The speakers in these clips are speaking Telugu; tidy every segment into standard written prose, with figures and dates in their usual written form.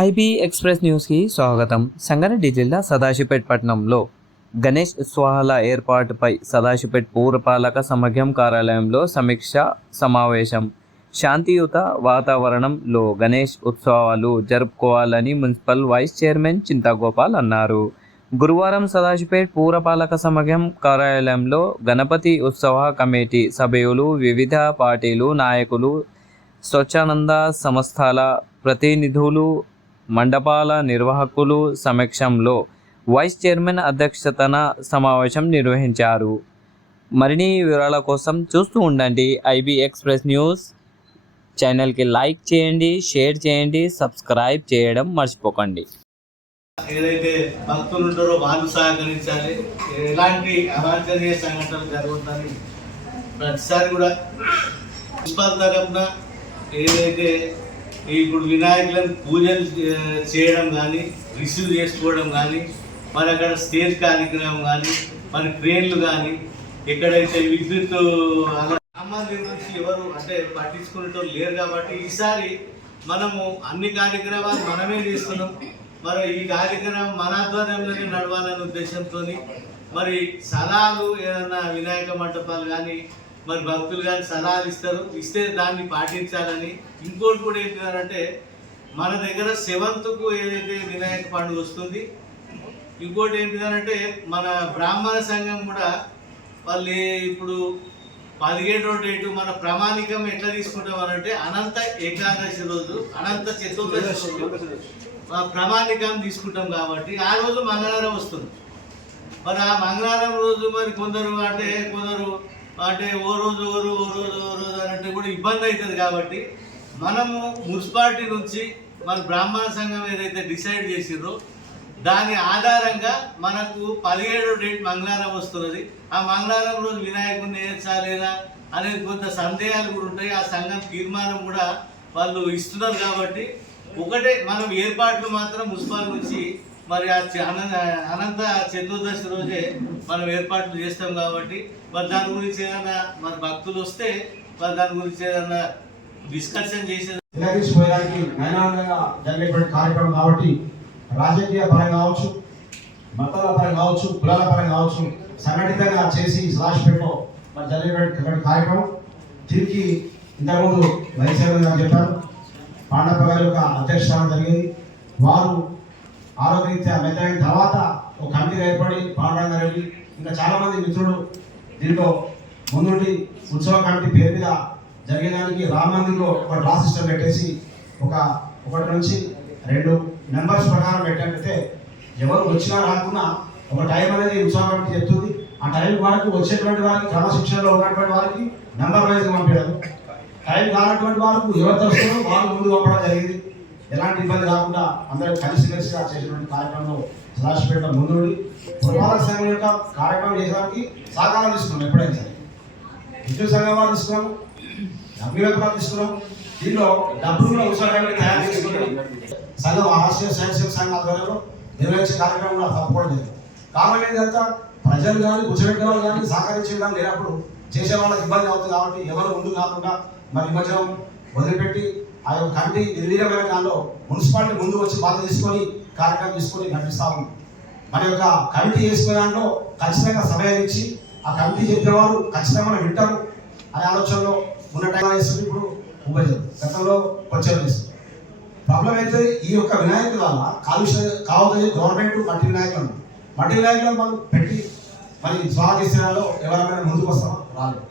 ఐబీ ఎక్స్ప్రెస్ న్యూస్కి స్వాగతం. సంగారెడ్డి జిల్లా సదాశివపేట్ పట్టణంలో గణేష్ ఉత్సవాల ఏర్పాటుపై సదాశివపేట్ పురపాలక సమగ్రం కార్యాలయంలో సమీక్ష సమావేశం. శాంతియుత వాతావరణంలో గణేష్ ఉత్సవాలు జరుపుకోవాలని మున్సిపల్ వైస్ చైర్మన్ చింతాగోపాల్ అన్నారు. గురువారం సదాశివపేట్ పురపాలక సమగ్రం కార్యాలయంలో గణపతి ఉత్సవ కమిటీ సభ్యులు, వివిధ పార్టీలు నాయకులు, స్వచ్ఛానంద సంస్థల ప్రతినిధులు, మండపాల నిర్వాహకులు సమక్షంలో వైస్ చైర్మన్ అధ్యక్షతన సమావేశం నిర్వహించారు. మరిన్ని వివరాల కోసం చూస్తూ ఉండండి ఐబీ ఎక్స్ప్రెస్ న్యూస్. ఛానల్కి లైక్ చేయండి, షేర్ చేయండి, సబ్స్క్రైబ్ చేయడం మర్చిపోకండి. ఏదైతే భక్తులు ఉంటారో వాళ్ళు సహకరించాలి. ఎలాంటి అవాంఛనీయ సంఘటనలు జరుగుతుందని ప్రతిసారి కూడా మున్సిపల్ తరఫున ఏదైతే ఇప్పుడు వినాయకులను పూజలు చేయడం కానీ, రిసీవ్ చేసుకోవడం కానీ, మరి అక్కడ స్టేజ్ కార్యక్రమం కానీ, మరి ట్రైన్లు కానీ, ఎక్కడైతే విద్యుత్ సామాన్యుల నుంచి ఎవరు అంటే పట్టించుకునేటోళ్ళు లేరు. కాబట్టి ఈసారి మనము అన్ని కార్యక్రమాలు మనమే చేస్తున్నాం. మరి ఈ కార్యక్రమం మన ఆధ్వర్యంలోనే నడవాలనే ఉద్దేశంతో మరి సలహాలు ఏదన్నా వినాయక మంటపాలు కానీ, మరి భక్తులు కానీ సలహాలు ఇస్తే దాన్ని పాటించాలని. ఇంకోటి కూడా ఏంటంటే మన దగ్గర 7th ఏదైతే వినాయక పండుగ వస్తుంది. ఇంకోటి ఏంటిదంటే మన బ్రాహ్మణ సంఘం కూడా వాళ్ళు ఇప్పుడు 17వ డేటు మన ప్రామాణికం ఎట్లా తీసుకుంటామనంటే అనంత ఏకాదశి రోజు, అనంత చతుర్దశి రోజు ప్రామాణికం తీసుకుంటాం. కాబట్టి ఆ రోజు మంగళవారం వస్తుంది. మరి ఆ మంగళవారం రోజు మరి కొందరు అంటే ఓ రోజు అంటే కూడా ఇబ్బంది అవుతుంది. కాబట్టి మనము మున్సిపాలిటీ నుంచి మన బ్రాహ్మణ సంఘం ఏదైతే డిసైడ్ చేసిర్రో దాని ఆధారంగా మనకు 17వ డేట్ మంగళవారం వస్తున్నది. ఆ మంగళవారం రోజు వినాయకుడిని వేయించాలేదా అనేది కొంత సందేహాలు కూడా ఉంటాయి. ఆ సంఘం తీర్మానం కూడా వాళ్ళు ఇస్తున్నారు. కాబట్టి ఒకటే మనం ఏర్పాట్లు మాత్రం మున్సిపల్ నుంచి మరి అనంత చతుర్దశి రోజే మనం ఏర్పాట్లు చేస్తాం. కాబట్టి మరి దాని గురించి ఏదైనా మన భక్తులు వస్తే మరి దాని గురించి ఏదైనా డిస్కషన్ చేసేది జరిగేటువంటి కార్యక్రమం. కాబట్టి రాజకీయ పరంగా కావచ్చు, మతాల పరంగా కావచ్చు, కులాల పరంగా కావచ్చు, సంఘటితంగా చేసి సదాశివపేటలో మరి జరిగేటువంటి కార్యక్రమం. దీనికి ఇంతకుముందు వైస్ చైర్మన్ గారు చెప్పారు, పాండప్ప గారి యొక్క అధ్యక్షత జరిగింది. వారు ఆరోగ్యరీత్యా మెత్తైన తర్వాత ఒక కమిటీ ఏర్పడి పాండరంగారెడ్డి ఇంకా చాలామంది మిత్రులు దీంట్లో ముందుండి ఉత్సవ కమిటీ పేరు మీద జరిగేదానికి రామ మందిర్లో ఒక డ్రా సిస్టమ్ పెట్టేసి ఒకటి నుంచి 2 మెంబర్స్ ప్రకారం పెట్టినట్టయితే ఎవరు వచ్చినా రాకున్నా ఒక టైం అనేది ఉత్సవ కమిటీ చెప్తుంది. ఆ టైం వరకు వచ్చేటువంటి వారికి, క్రమశిక్షణలో ఉన్నటువంటి వారికి నెంబర్ వైజ్గా పంపించడం, టైం కానటువంటి వారికి ఎవరు వస్తారో వాళ్ళు ముందు పంపడం జరిగింది. ఎలాంటి ఇబ్బంది రాకుండా అందరూ కలిసిమెలిసిగా చేసినటువంటి కార్యక్రమంలో సదాశివపేట ముందుండి పురపాలక సంఘం యొక్క కార్యక్రమం చేసేదానికి సహకారం తీసుకున్నాం. ఎప్పుడైనా సరే విద్యుత్ సంఘం వాళ్ళు తీసుకున్నాం, డబ్బులు కూడా తీసుకున్నాం. దీనిలో డబ్బులు కూడా ఉత్సవాన్ని తయారు చేసుకుని సంఘం ఆర్సీఎస్ స్వయం సంఘం ఆధ్వర్యంలో నిర్వహించే కార్యక్రమం కూడా తప్పకుండా జరిగింది. కారణం ఏంటంటే ప్రజలు కానీ కూర్చోబెట్టే వాళ్ళు కానీ సహకరించే కానీ లేనప్పుడు చేసే వాళ్ళకి ఇబ్బంది అవుతుంది. కాబట్టి ఎవరు ముందు కాకుండా మరి నిమజ్జనం వదిలిపెట్టి ఆ యొక్క కమిటీ నిర్వీర్యమైన దానిలో మున్సిపాలిటీ ముందు వచ్చి బాధ్యత తీసుకొని కార్యక్రమం తీసుకొని నడిపిస్తాము. మన యొక్క కమిటీ చేసుకునే దాంట్లో ఖచ్చితంగా సమయం ఇచ్చి ఆ కమిటీ చెప్పిన వారు ఖచ్చితంగా మనం వింటారు అనే ఆలోచనలో ఉన్న టైం వేస్తుంది. ఇప్పుడు ఉపయోగం గతంలో వచ్చేది చేస్తుంది. ప్రాబ్లం అయితే ఈ యొక్క వినాయకుల వల్ల కాలుష్యం కావద్దని గవర్నమెంట్ మట్టి వినాయకులను మనం పెట్టి మరి స్వాగతించడంలో ఎవరైనా ముందుకు వస్తాం రాలేదు.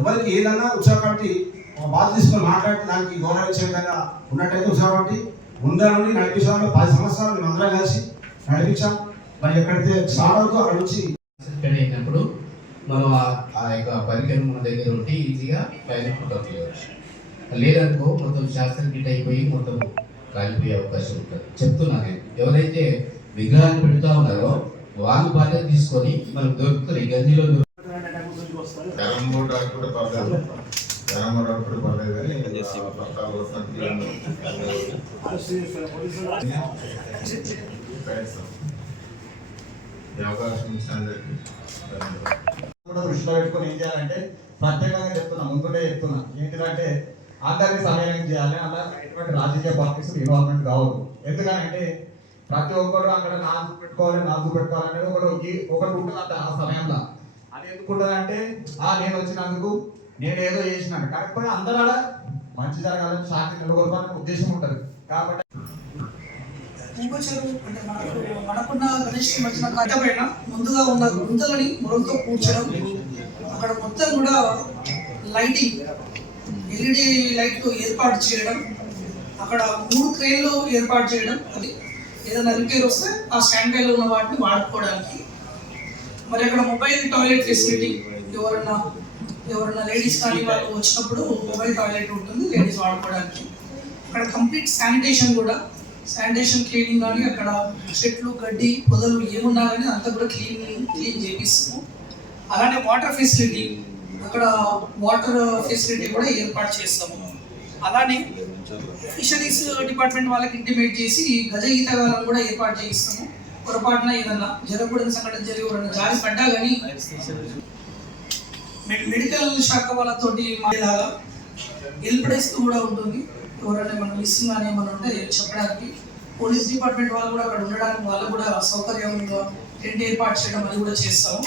ఎవరికి ఏదన్నా ఉత్సవ కమిటీ ఒక బాధ్యత తీసుకొని మాట్లాడితే దానికి గౌరవించే విధంగా ఉన్నట్టయితే ఉత్సవ కమిటీ ముందర నుండి నడిపించడంలో 10 సంవత్సరాలు మేము అందరం కలిసి నడిపించాం. మరి ఎక్కడైతే స్టార్ట్ అవుతుందో అక్కడ నుంచి అయినప్పుడు మనం ఆ యొక్క పరికరం మన దగ్గర ఉంటే ఈజీగా పైన ఫోటో చేయవచ్చు. లేదనుకో మొత్తం శాస్త్రం కిట్ అయిపోయి మొత్తం కాలిపోయే అవకాశం ఉంటుంది. చెప్తున్నా నేను, ఎవరైతే విగ్రహాన్ని పెడుతూ ఉన్నారో వాళ్ళు బాధ్యత తీసుకొని మనకు దొరుకుతుంది. గంజిలో దృష్టిలో పెట్టుకొని ఏం చేయాలంటే ప్రత్యేకంగా చెప్తున్నా, ముందునే చెప్తున్నా ఏంటంటే అందరినీ సమయం చేయాలి, అందరూ ఎటువంటి రాజకీయ పార్టీస్ ఇన్వాల్వ్మెంట్ కావద్దు. ఎందుకంటే ప్రతి ఒక్కరు అక్కడ నాలుగు పెట్టుకోవాలి అనేది ఒకటి ఉంటుంది అంట ఆ సమయంలో. అది ఎందుకు ఉంటుంది అంటే నేను వచ్చినందుకు నేను ఏదో చేసినాను, కాకపోతే అందరూ అలా మంచి జరగాలని శాంతి నెలకొల్పాలని ఉద్దేశం ఉంటుంది. కాబట్టి పూగచెరువు అంటే మనకున్న గణేష్ వచ్చిన కట్టపైన ముందుగా ఉన్న గుంతలని మొరలతో పూడ్చడం, అక్కడ మొత్తం కూడా లైటింగ్ ఎల్ఈడి లైట్లు ఏర్పాటు చేయడం, అక్కడ 3 క్రేన్లు ఏర్పాటు చేయడం. అది ఏదైనా రిపేర్ వస్తే ఆ స్టాండ్ బైలో ఉన్న వాటిని వాడుకోవడానికి. మరి అక్కడ మొబైల్ టాయిలెట్ ఫెసిలిటీ, ఎవరన్నా లేడీస్ కానీ వాళ్ళు వచ్చినప్పుడు మొబైల్ టాయిలెట్ ఉంటుంది లేడీస్ వాడుకోవడానికి. అక్కడ కంప్లీట్ శానిటేషన్ క్లీనింగ్ కానీ, అక్కడ చెట్లు గడ్డి పొదలు ఏమున్నా కానీ అంతా కూడా క్లీన్ చేపిస్తాము. అలానే వాటర్ ఫెసిలిటీ, అక్కడ వాటర్ ఫెసిలిటీ కూడా ఏర్పాటు చేస్తాము. అలానే ఫిషరీస్ డిపార్ట్మెంట్ వాళ్ళకి ఇంటిమేట్ చేసి గజ ఈతగాలను కూడా ఏర్పాటు చేయిస్తాము. పొరపాటున ఏదన్నా జరగకూడని సంఘటన జరిగి ఎవరన్నా జారి పడ్డా కానీ మెడికల్ శాఖ వాళ్ళతోటి మాట్లాడాలా. హెల్ప్ డెస్క్ కూడా ఉంటుంది, ఎవరైనా మనం మిస్సింగ్ కానీ ఏమైనా ఉంటే చెప్పడానికి. పోలీస్ డిపార్ట్మెంట్ వాళ్ళు కూడా అక్కడ ఉండడానికి వాళ్ళు కూడా సౌకర్యంగా టెంట్ ఏర్పాటు చేయడం అది కూడా చేస్తాము.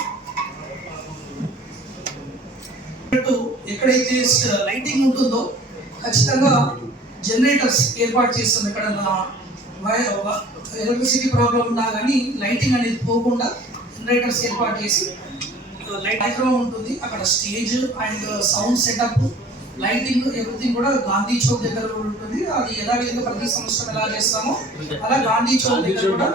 ఎక్కడైతే లైటింగ్ ఉంటుందో ఖచ్చితంగా జనరేటర్స్ ఏర్పాటు చేస్తాం. ఎక్కడన్నా ఎలక్ట్రిసిటీ ప్రాబ్లం ఉన్నా కానీ లైటింగ్ అనేది పోకుండా జనరేటర్స్ ఏర్పాటు చేసి లైట్ ఉంటుంది. అక్కడ stage and sound setup, lighting everything కూడా గాంధీ చౌక్ దగ్గర ఉంటుంది. అది ఎలా విధంగా ప్రతి సంవత్సరం ఎలా చేస్తామో అలా గాంధీ చౌక్ దగ్గర కూడా